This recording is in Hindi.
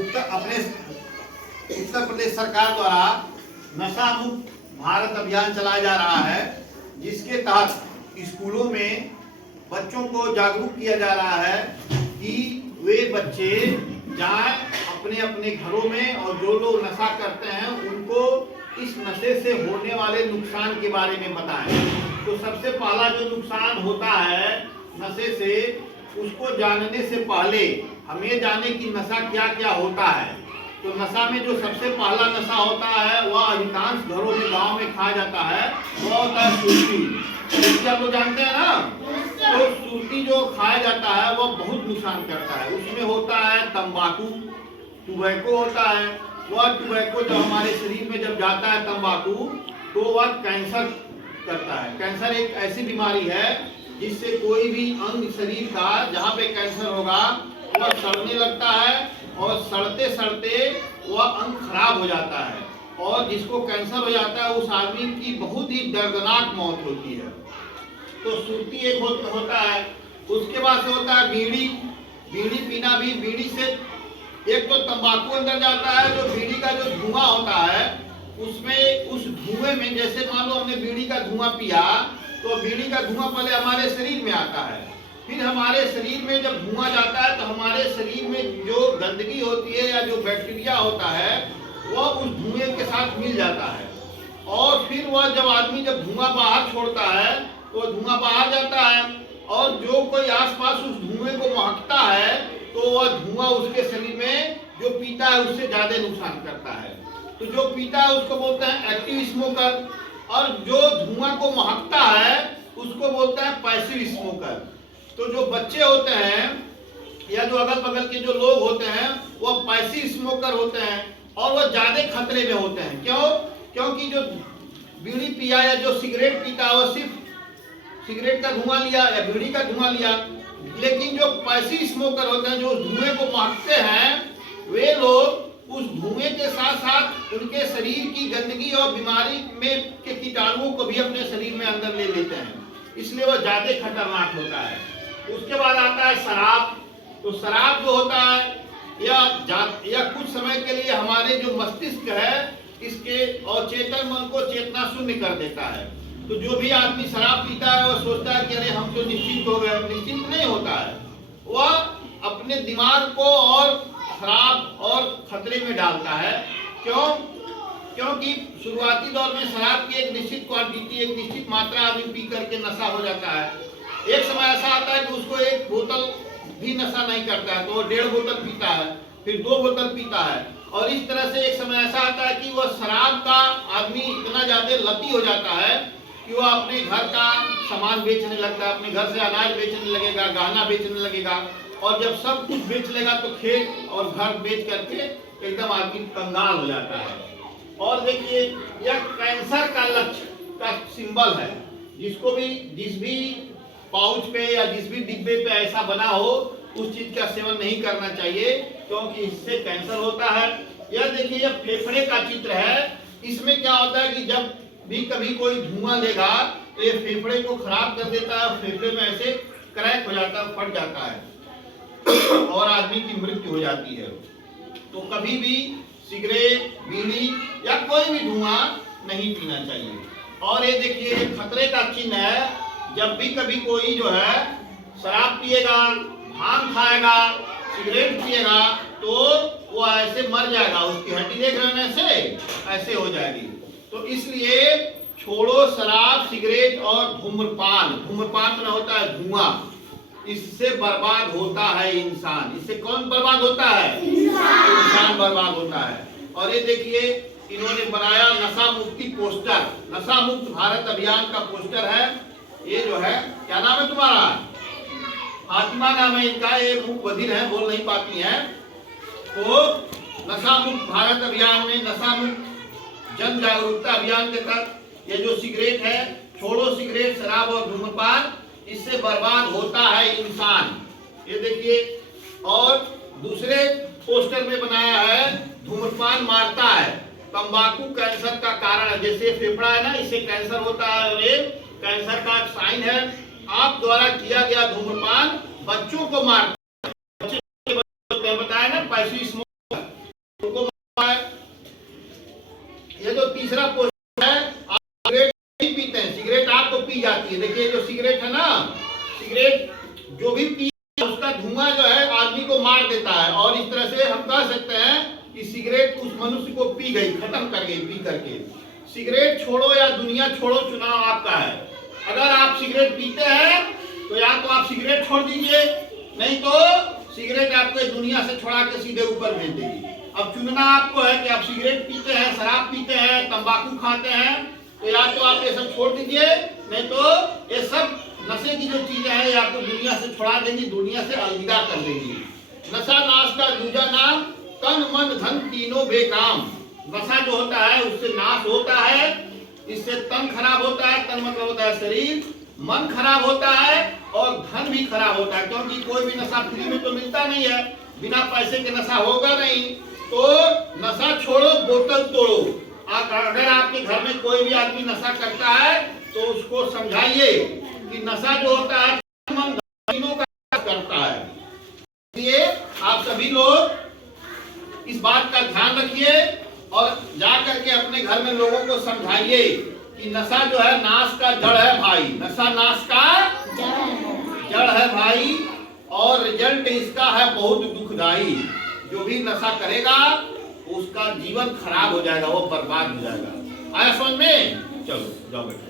उत्तर प्रदेश सरकार द्वारा नशा मुक्त भारत अभियान चलाया जा रहा है, जिसके तहत स्कूलों में बच्चों को जागरूक किया जा रहा है कि वे बच्चे जाएं अपने अपने घरों में और जो लोग नशा करते हैं उनको इस नशे से होने वाले नुकसान के बारे में बताएं। तो सबसे पहला जो नुकसान होता है नशे से, उसको जानने से पहले हमें जाने कि नशा क्या क्या होता है। तो नशा में जो सबसे पहला नशा होता है वह अधिकांश घरों में गांव में खाया जाता है, वह होता है सुर्ती। आप लोग जानते हैं ना, तो सुर्ती जो खाया जाता है वह बहुत नुकसान करता है। उसमें होता है तंबाकू, टुबैको होता है। वह टुबैको जब हमारे शरीर में जब जाता है तंबाकू, तो वह कैंसर करता है। कैंसर एक ऐसी बीमारी है जिससे कोई भी अंग शरीर का जहाँ पे कैंसर होगा वह सड़ने लगता है और सड़ते सड़ते वह अंग खराब हो जाता है, और जिसको कैंसर हो जाता है उस आदमी की बहुत ही दर्दनाक मौत होती है। तो सुर्ती एक होता है। उसके बाद से होता है बीड़ी। बीड़ी पीना भी, बीड़ी से एक तो तंबाकू अंदर जाता है, जो बीड़ी का जो धुआं होता है उसमें, उस धुएं में, जैसे मान लो हमने बीड़ी का धुआं पिया तो बीड़ी का धुआं पहले हमारे शरीर में आता है, फिर हमारे शरीर में जब धुआं जाता है तो हमारे शरीर में जो गंदगी होती है या जो बैक्टीरिया होता है वह उस धुएं के साथ मिल जाता है, और फिर वह जब आदमी जब धुआं बाहर छोड़ता है तो धुआं बाहर जाता है, और जो कोई आसपास उस धुएं को महकता है तो वह धुआं उसके शरीर में जो पीता है उससे ज्यादा नुकसान करता है। तो जो पीता है उसको बोलते हैं एक्टिव स्मोकर, और जो धुआं को महकता है उसको बोलते हैं पैसिव स्मोकर। तो जो बच्चे होते हैं या जो अगल बगल के जो लोग होते हैं वह पैसिव स्मोकर होते हैं, और वह ज्यादा खतरे में होते हैं। क्यों? क्योंकि जो बीड़ी पिया या जो सिगरेट पीता है वह सिर्फ सिगरेट का धुआं लिया या बीड़ी का धुआं लिया, लेकिन जो पैसिव स्मोकर होते हैं, जो धुएं को महकते हैं, वे लोग उस धुएं के साथ साथ उनके शरीर की गंदगी और बीमारी में के कीटाणुओं को भी अपने शरीर में अंदर ले लेते हैं, इसलिए वह ज्यादा खतरनाक होता है। उसके बाद आता है शराब। तो शराब जो होता है या कुछ समय के लिए हमारे जो मस्तिष्क है इसके और चेतन मन को चेतना शून्य कर देता है। तो जो भी आदमी शराब पीता है वह सोचता है कि अरे हम तो निश्चिंत हो गए। निश्चिंत नहीं होता है, वह अपने दिमाग को और खराब और खतरे में डालता है। क्यों? क्योंकि शुरुआती दौर में शराब की एक निश्चित क्वांटिटी, एक निश्चित मात्रा आदमी पी करके नशा हो जाता है। एक समय ऐसा आता है कि उसको एक बोतल भी नशा नहीं करता है, तो वो 1.5 बोतल पीता है, फिर 2 बोतल पीता है, और इस तरह से एक समय ऐसा आता है कि वह शराब का आदमी इतना ज्यादा लती हो जाता है कि वह अपने घर का सामान बेचने लगता है, अपने घर से अनाज बेचने लगेगा, गहना बेचने लगेगा, और जब सब कुछ बेच लेगा तो खेत और घर बेच करके एकदम आदमी कंगाल हो जाता है। और देखिए यह कैंसर का लक्ष्य का सिंबल है। जिस भी पाउच पे या जिस भी डिब्बे पे ऐसा बना हो उस चीज का सेवन नहीं करना चाहिए, क्योंकि इससे कैंसर होता है। यह देखिए यह फेफड़े का चित्र है। इसमें क्या होता है कि जब भी कभी कोई धुआं लेगा तो ये फेफड़े को खराब कर देता है, फेफड़े में ऐसे क्रैक हो जाता है, फट जाता है और आदमी की मृत्यु हो जाती है। तो कभी भी सिगरेट, बीड़ी या कोई भी धुआं नहीं पीना चाहिए। और ये देखिए ये खतरे का चिन्ह है। जब भी कभी कोई जो है शराब पिएगा, भांग खाएगा, सिगरेट पिएगा तो वो ऐसे मर जाएगा, उसकी हड्डी देख रहे हैं ऐसे हो जाएगी। तो इसलिए छोड़ो शराब, सिगरेट और धूम्रपान। धूम्रपान में होता है धुआं, इससे बर्बाद होता है इंसान। इससे कौन बर्बाद होता है? इंसान बर्बाद होता है। और ये देखिए इन्होंने बनाया नशा मुक्ति पोस्टर, नशा मुक्त भारत अभियान का पोस्टर है। ये जो है, क्या नाम है तुम्हारा? फातिमा नाम है इनका। ये मुख बधिर है, बोल नहीं पाती हैं। तो नशा मुक्त भारत अभियान में, नशा मुक्त जन जागरूकता अभियान के तहत ये जो सिगरेट है, छोड़ो सिगरेट, शराब और धूम्रपान, इससे बर्बाद होता है इंसान। ये देखिए, और दूसरे पोस्टर में बनाया है धूम्रपान मारता है, तंबाकू कैंसर का कारण है। जैसे फेफड़ा है ना, इससे कैंसर होता है, और ये कैंसर का साइन है। आप द्वारा किया गया धूम्रपान बच्चों को मारता है। बच्चे बताया ना पैसिव स्मोकर, तरह से हम कह सकते हैं कि सिगरेट उस मनुष्य को पी गई, खत्म कर गई पी करके। सिगरेट छोड़ो या दुनिया छोड़ो, चुनाव आपका है। अगर आप सिगरेट पीते हैं तो या तो आप सिगरेट छोड़ दीजिए, नहीं तो सिगरेट आपको दुनिया से छोड़ा के सीधे ऊपर भेज देगी। अब चुनना आपको है कि आप सिगरेट पीते हैं, शराब पीते हैं, तंबाकू खाते हैं, तो या तो आप ये सब छोड़ दीजिए, नहीं तो ये सब नशे की जो चीजें हैं आपको दुनिया से छुड़ा देंगी, दुनिया से अलविदा कर देंगी। नशा नाश का दूजा नाम, तन मन धन तीनों बेकाम। नशा जो होता है उससे नाश होता है, इससे तन खराब होता है, तन मतलब होता है शरीर, मन खराब होता है और धन भी खराब होता है, क्योंकि कोई भी नशा फ्री में तो मिलता नहीं है, बिना पैसे के नशा होगा नहीं। तो नशा छोड़ो, बोतल तोड़ो। अगर आपके घर में कोई भी आदमी नशा करता है तो उसको समझाइए कि नशा जो होता है मन तीनों का करता है। इसलिए आप सभी लोग इस बात का ध्यान रखिए और जा करके अपने घर में लोगों को समझाइए कि नशा जो है नाश का जड़ है भाई, नशा नाश का जड़ है भाई, और रिजल्ट इसका है बहुत दुखदाई। जो भी नशा करेगा उसका जीवन खराब हो जाएगा, वो बर्बाद हो जाएगा। आया समझ में? चलो जाओ बेटा।